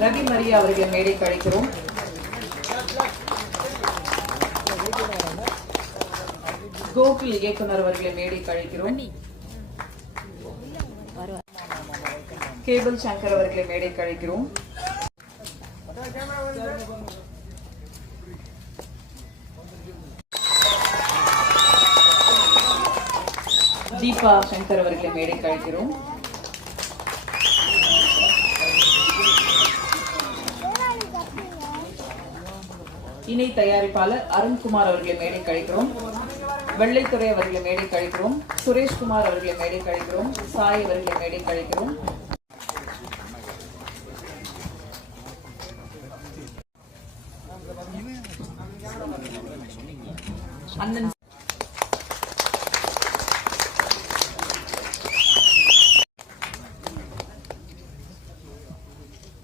ரவி மரியா அவர்களை மேடைக்கு அழைக்கிறோம். கோகுல் இயக்குனர் அவர்களை மேடைக்கு அழைக்கிறோம். கேபிள் சங்கர் அவர்களை மேடைக்கு அழைக்கிறோம். தீபா சங்கர் அவர்களை மேடைக்கு அழைக்கிறோம். இணை தயாரிப்பாளர் அருண்குமார் அவர்களை மேடைக்கு அழைக்கிறோம். வெள்ளைத்துறை அவர்களை மேடைக்கு அழைக்கிறோம். சுரேஷ்குமார் அவர்களை மேடைக்கு அழைக்கிறோம். சாய் அவர்களை மேடைக்கு அழைக்கிறோம். அண்ணன்